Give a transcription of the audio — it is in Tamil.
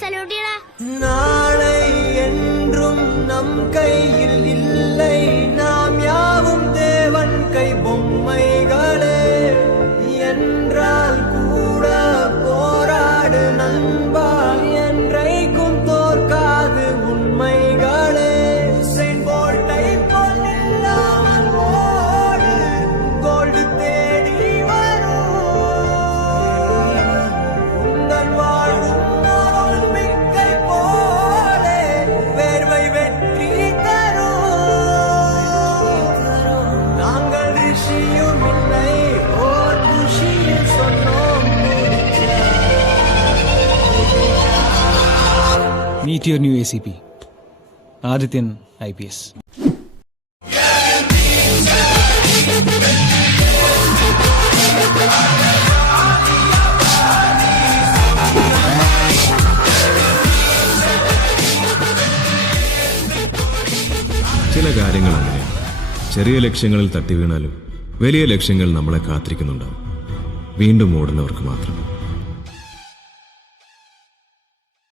സല്യൂട്ടിയടാ. നാളെ എന്നും നം കയ്യിൽ இல்லை நாம் யாவும் தேவன் கை பொம்மைகளே என்றால் கூட போராடு நண்பா என்றைக்கும் தோற்காது உண்மைகளே செயின்ட் போல்ட்டை போல் இல்லாமல் ஓடு கோல்டு தேடி வரும் உந்தன் வாழும் ஒலிம்பிக்கை போலே வேர்வை வெற்றி தரும் நாங்கள் ரிஷியும் இல்லை ஓர் குஷியில் சொன்னோம் Meet your new ACP, Adityan IPS. ചില കാര്യങ്ങൾ അങ്ങനെയാണ്. ചെറിയ ലക്ഷ്യങ്ങളിൽ തട്ടി വീണാലും വലിയ ലക്ഷ്യങ്ങൾ നമ്മളെ കാത്തിരിക്കുന്നുണ്ടാവും. വീണ്ടും ഓടുന്നവർക്ക് മാത്രം.